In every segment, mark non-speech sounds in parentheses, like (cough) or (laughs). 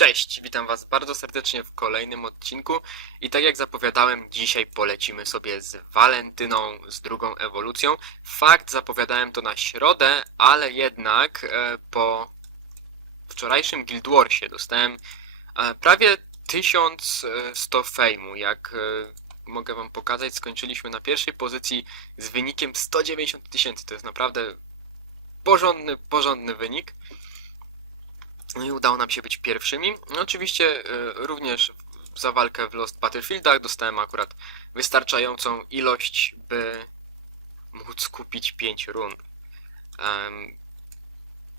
Cześć, witam Was bardzo serdecznie w kolejnym odcinku i tak jak zapowiadałem, dzisiaj polecimy sobie z Walentyną, z drugą ewolucją. Fakt, zapowiadałem to na środę, ale jednak e, po wczorajszym Guild Warsie dostałem e, prawie 1100 fejmu. Jak e, mogę Wam pokazać, skończyliśmy na pierwszej pozycji z wynikiem 190 tysięcy. To jest naprawdę porządny, porządny wynik. No i udało nam się być pierwszymi. No oczywiście y, również za walkę w Lost Battlefieldach dostałem akurat wystarczającą ilość, by móc kupić 5 run.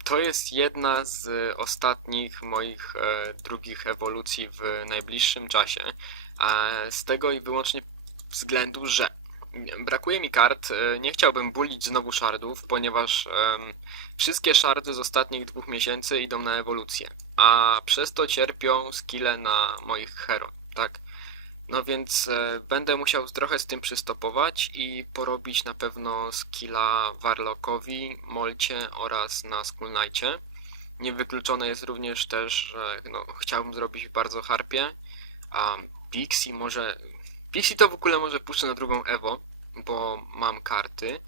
To jest jedna z ostatnich moich e, drugich ewolucji w najbliższym czasie. Z tego i wyłącznie względu, że brakuje mi kart. e, Nie chciałbym bulić znowu shardów, ponieważ em, Wszystkie szardy z ostatnich dwóch miesięcy idą na ewolucję, a przez to cierpią skille na moich hero, tak? No więc e, będę musiał trochę z tym przystopować i porobić na pewno skilla Warlockowi, Molcie oraz na Skull. Niewykluczone jest również też, że no, chciałbym zrobić bardzo harpie, a Pixie może... Pixie to w ogóle może puszczę na drugą Evo, bo mam karty.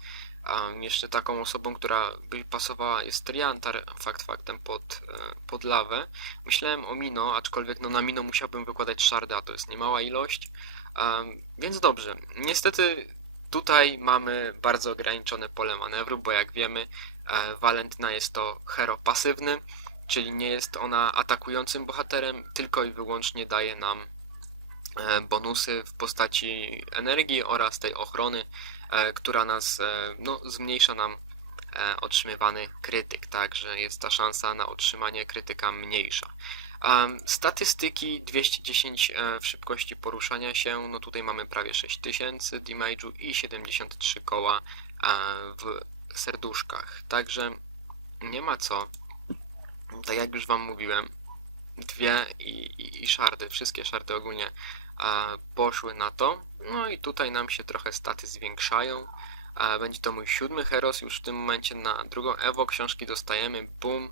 A jeszcze taką osobą, która by pasowała jest Triantar, fakt faktem, pod, e, pod lawę. Myślałem o Mino, aczkolwiek no na Mino musiałbym wykładać szardy, a to jest niemała ilość. Em, więc dobrze. Niestety tutaj mamy bardzo ograniczone pole manewru, bo jak wiemy, e, Valentyna jest to hero pasywny, czyli nie jest ona atakującym bohaterem, tylko i wyłącznie daje nam bonusy w postaci energii oraz tej ochrony, e, która nas e, no, zmniejsza nam e, otrzymywany krytyk, także jest ta szansa na otrzymanie krytyka mniejsza. Statystyki 210 e, w szybkości poruszania się, no tutaj mamy prawie 6000 damage'u i 73 koła e, w serduszkach, także nie ma co. Tak jak już wam mówiłem, dwie i, i, i szardy, wszystkie szardy ogólnie e, poszły na to. No i tutaj nam się trochę staty zwiększają. Będzie to mój siódmy heros już w tym momencie na drugą Ewo. Książki dostajemy, boom.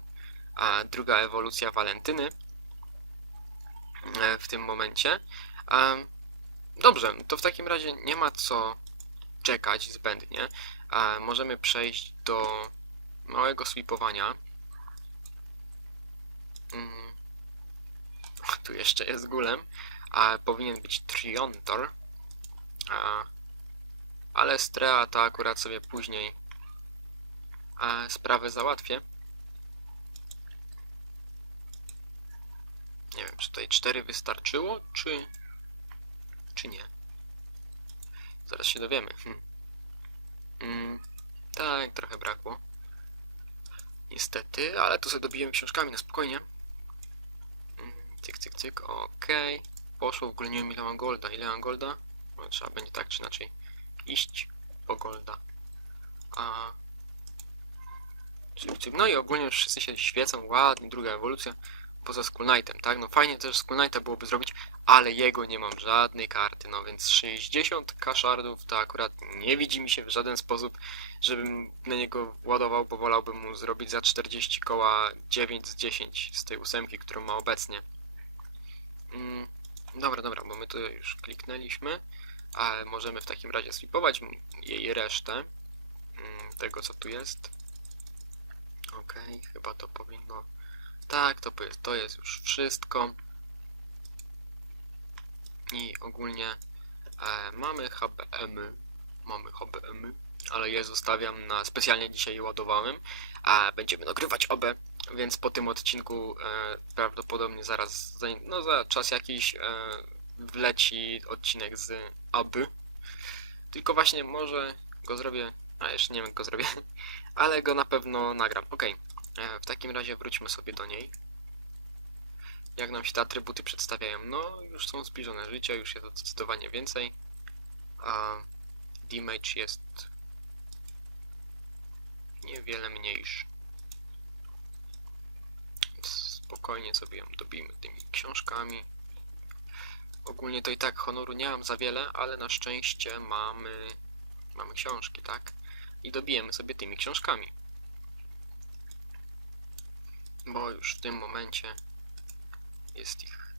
Druga ewolucja Walentyny e, w tym momencie. Dobrze, to w takim razie nie ma co czekać zbędnie. Możemy przejść do małego sweepowania. Mm. Tu jeszcze jest gulem a powinien być Triontor. A, ale Strea to akurat sobie później a, sprawę załatwię. Nie wiem, czy tutaj 4 wystarczyło, czy, czy nie. Zaraz się dowiemy. Hm. Mm, tak, trochę brakło. Niestety, ale tu sobie dobijemy książkami na spokojnie. Mm, Cyk, cyk, cyk, okej poszło, w ogóle nie wiem ile mam golda. Ile mam golda? No, trzeba będzie tak czy inaczej iść po golda. A... No i ogólnie już wszyscy się świecą, ładnie, druga ewolucja. Poza Skull Knightem, tak? No fajnie też Skull Knighta byłoby zrobić, ale jego nie mam żadnej karty, no więc 60 kaszardów to akurat nie widzi mi się w żaden sposób, żebym na niego ładował, bo wolałbym mu zrobić za 40 koła 9 z 10 z tej ósemki, którą ma obecnie. Mm, Dobra, dobra, bo my to już kliknęliśmy, ale możemy w takim razie slipować jej resztę mm, tego, co tu jest. Okej, chyba to powinno... Tak, to, to jest już wszystko. I ogólnie e, mamy HBM, mamy HBM, ale je zostawiam na specjalnie dzisiaj ładowałem, a będziemy nagrywać obę, więc po tym odcinku e, prawdopodobnie zaraz, za, no za czas jakiś e, wleci odcinek z Aby. Tylko właśnie może go zrobię, a jeszcze nie wiem jak go zrobię, (laughs) ale go na pewno nagram. Okej, e, w takim razie wróćmy sobie do niej. Jak nam się te atrybuty przedstawiają? No, już są zbliżone życia, już jest zdecydowanie więcej. A damage jest niewiele mniejszy. Spokojnie sobie ją dobijmy tymi książkami. Ogólnie to i tak honoru nie mam za wiele, ale na szczęście mamy, mamy książki, tak? I dobijemy sobie tymi książkami. Bo już w tym momencie jest ich.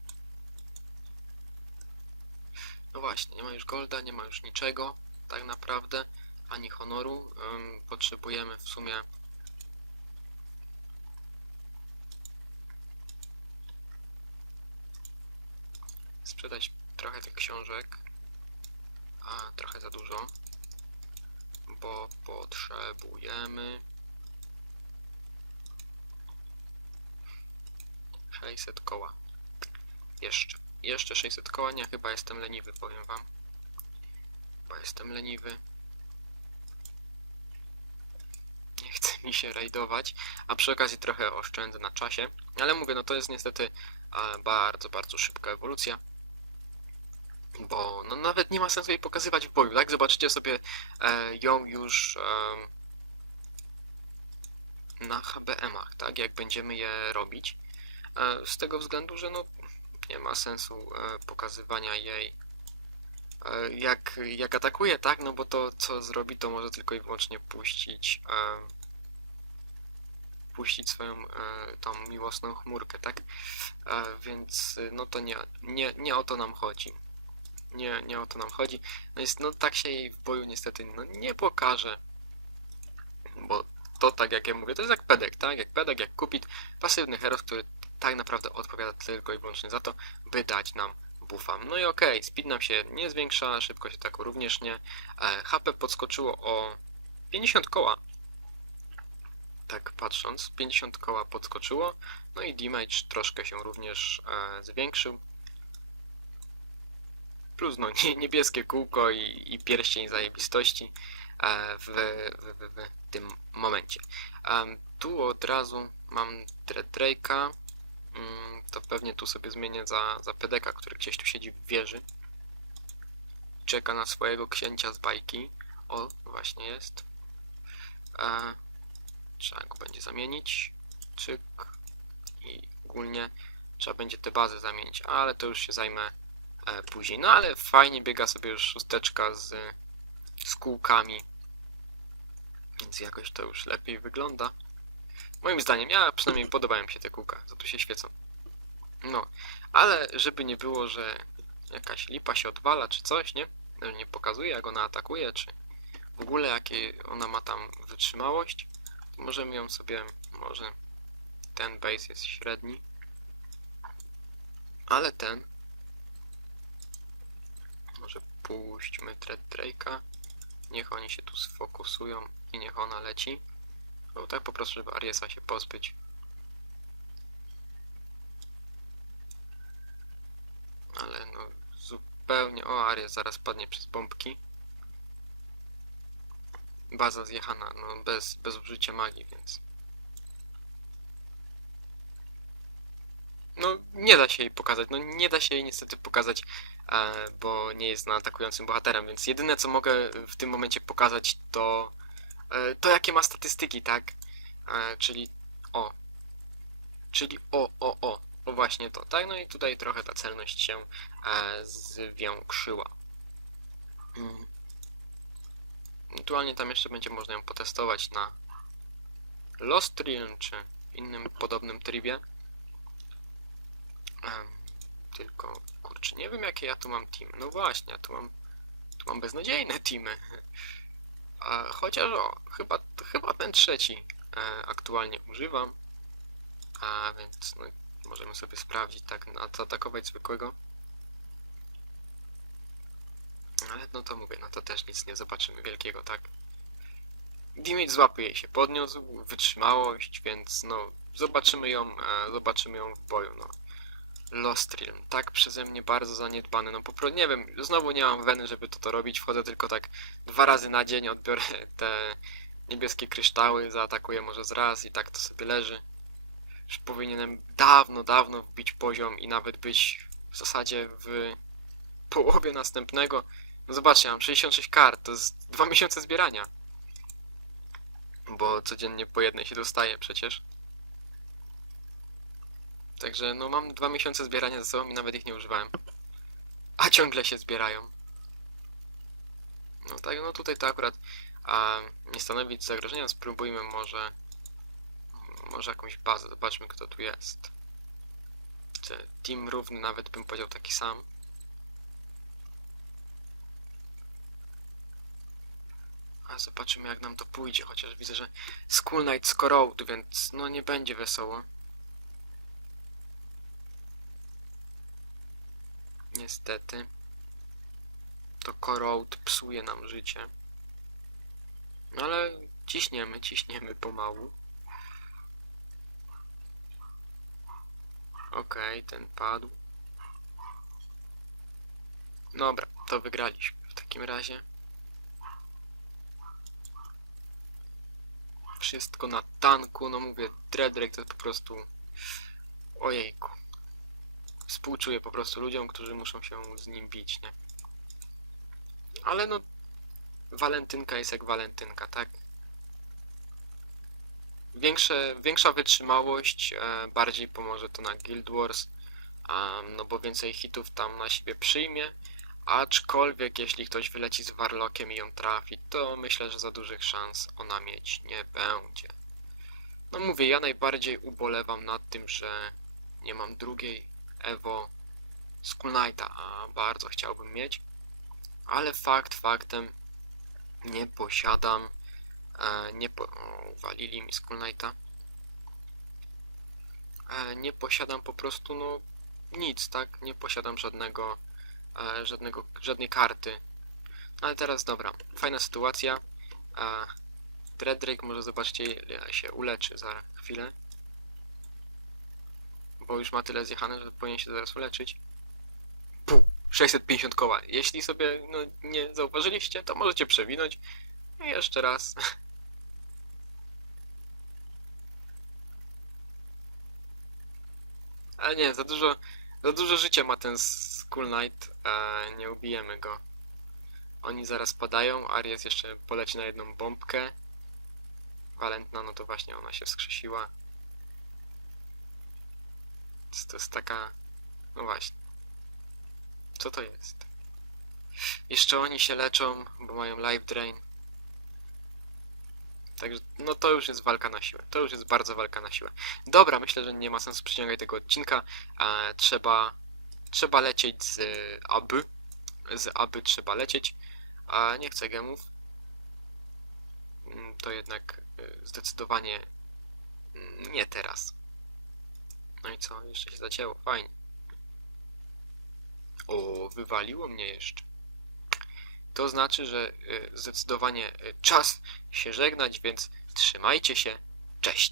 No właśnie, nie ma już golda, nie ma już niczego, tak naprawdę, ani honoru. Potrzebujemy w sumie sprzedać trochę tych książek, a trochę za dużo, bo potrzebujemy 600 koła. Jeszcze, jeszcze 600 koła, nie, chyba jestem leniwy, powiem wam. Chyba jestem leniwy. Nie chce mi się rajdować, a przy okazji trochę oszczędzę na czasie. Ale mówię, no to jest niestety bardzo, bardzo szybka ewolucja. Bo no nawet nie ma sensu jej pokazywać w boju, tak? Zobaczycie sobie e, ją już e, na HBM-ach, tak? Jak będziemy je robić. E, z tego względu, że no nie ma sensu e, pokazywania jej e, jak, jak atakuje, tak? No bo to co zrobi, to może tylko i wyłącznie puścić e, puścić swoją e, tą miłosną chmurkę, tak? E, więc no to nie, nie, nie o to nam chodzi. Nie, nie o to nam chodzi. No jest, no tak się jej w boju niestety no, nie pokaże. Bo to tak jak ja mówię, to jest jak pedek, tak? Jak pedek, jak kupit, pasywny heros, który tak naprawdę odpowiada tylko i wyłącznie za to, by dać nam buffa. No i okej, speed nam się nie zwiększa, szybkość ataku również nie. E, HP podskoczyło o 50 koła. Tak patrząc, 50 koła podskoczyło. No i damage troszkę się również e, zwiększył. Plus no (laughs) nie, niebieskie kółko i, i pierścień zajebistości e, w, w, w, w tym momencie. Tu od razu mam Drake'a. Mm, to pewnie tu sobie zmienię za, za pedeka, który gdzieś tu siedzi w wieży. Czeka na swojego księcia z bajki. O, właśnie jest. E, trzeba go będzie zamienić. Czyk. I ogólnie trzeba będzie te bazy zamienić, ale to już się zajmę później. No ale fajnie biega sobie już szósteczka z, z kółkami. Więc jakoś to już lepiej wygląda. Moim zdaniem, ja przynajmniej podobają mi się te kółka, co tu się świecą. No, ale żeby nie było, że jakaś lipa się odwala czy coś, nie? No, Nie pokazuje jak ona atakuje, czy w ogóle jakie ona ma tam wytrzymałość, to możemy ją sobie, może ten base jest średni, ale ten może puśćmy Thread Drake'a, niech oni się tu sfokusują i niech ona leci. No tak po prostu, żeby Ariesa się pozbyć. Ale no zupełnie... O, Aries zaraz padnie przez bombki. Baza zjechana, no bez, bez użycia magii, więc... No nie da się jej pokazać, no nie da się jej niestety pokazać, bo nie jest na atakującym bohaterem, więc jedyne co mogę w tym momencie pokazać to e, to jakie ma statystyki, tak? E, czyli o. Czyli o, o, o. O właśnie to, tak? No i tutaj trochę ta celność się e, zwiększyła. Mm. Ewentualnie tam jeszcze będzie można ją potestować na Lost Realm czy innym podobnym trybie. Tylko, kurczę, nie wiem jakie ja tu mam teamy. No właśnie, ja tu mam, tu mam beznadziejne teamy. A, chociaż o, chyba, chyba ten trzeci e, aktualnie używam. A więc no, możemy sobie sprawdzić tak, na zaatakować zwykłego. Ale no to mówię, no to też nic nie zobaczymy wielkiego, tak? Damage złapie jej się podniósł, wytrzymałość, więc no zobaczymy ją, e, zobaczymy ją w boju, no. Lost Realm, tak przeze mnie bardzo zaniedbany, no po prostu, nie wiem, znowu nie mam weny, żeby to to robić, wchodzę tylko tak dwa razy na dzień, (laughs) odbiorę te niebieskie kryształy, zaatakuję może z raz i tak to sobie leży. Już powinienem dawno, dawno wbić poziom i nawet być w zasadzie w połowie następnego. No zobaczcie, mam 66 kart, to jest dwa miesiące zbierania. Bo codziennie po jednej się dostaje przecież. Także no mam dwa miesiące zbierania ze sobą i nawet ich nie używałem. A ciągle się zbierają. No tak, no tutaj to akurat a, nie stanowić zagrożenia. Spróbujmy może może jakąś bazę. Zobaczmy kto tu jest. Te- Team równy nawet bym powiedział taki sam. A zobaczymy jak nam to pójdzie, chociaż widzę, że Skull Knight z Road, więc no nie będzie wesoło. Niestety. To Corroad psuje nam życie. No ale ciśniemy, ciśniemy pomału. Okej, ten padł. Dobra, to wygraliśmy w takim razie. Wszystko na tanku, no mówię, Dreadrek to po prostu... Ojejku. Współczuję po prostu ludziom, którzy muszą się z nim bić, nie? Ale no... Walentynka jest jak walentynka, tak? Większe, większa wytrzymałość, e, bardziej pomoże to na Guild Wars, no bo więcej hitów tam na siebie przyjmie, aczkolwiek jeśli ktoś wyleci z Warlockiem i ją trafi, to myślę, że za dużych szans ona mieć nie będzie. No mówię, ja najbardziej ubolewam nad tym, że nie mam drugiej Evo Skull Knighta, a bardzo chciałbym mieć, ale fakt faktem nie posiadam E, nie po... O, uwalili mi Skull Knighta. E, nie posiadam po prostu, no, nic, tak? Nie posiadam żadnego, e, żadnego, żadnej karty. No, ale teraz, dobra, fajna sytuacja. E, Dreadrake może zobaczcie, się uleczy za chwilę. Bo już ma tyle zjechane, że powinien się zaraz uleczyć. Puh, 650 koła. Jeśli sobie no, nie zauważyliście, to możecie przewinąć. I jeszcze raz. (laughs) Ale nie, za dużo, za dużo życia ma ten Skull Knight, e, nie ubijemy go. Oni zaraz padają, Aries jeszcze poleci na jedną bombkę. Walentna, no to właśnie ona się wskrzesiła. To jest taka... No właśnie. Co to jest? Jeszcze oni się leczą, bo mają life drain. Także, no to już jest walka na siłę. To już jest bardzo walka na siłę. Dobra, myślę, że nie ma sensu przyciągać tego odcinka. E, trzeba, trzeba lecieć z aby. Z aby trzeba lecieć. A nie chcę gemów. Mm, To jednak y, zdecydowanie mm, nie teraz. No i co? Jeszcze się zacięło. Fajnie. O, wywaliło mnie jeszcze. To znaczy, że y, zdecydowanie y, czas się żegnać, więc trzymajcie się. Cześć.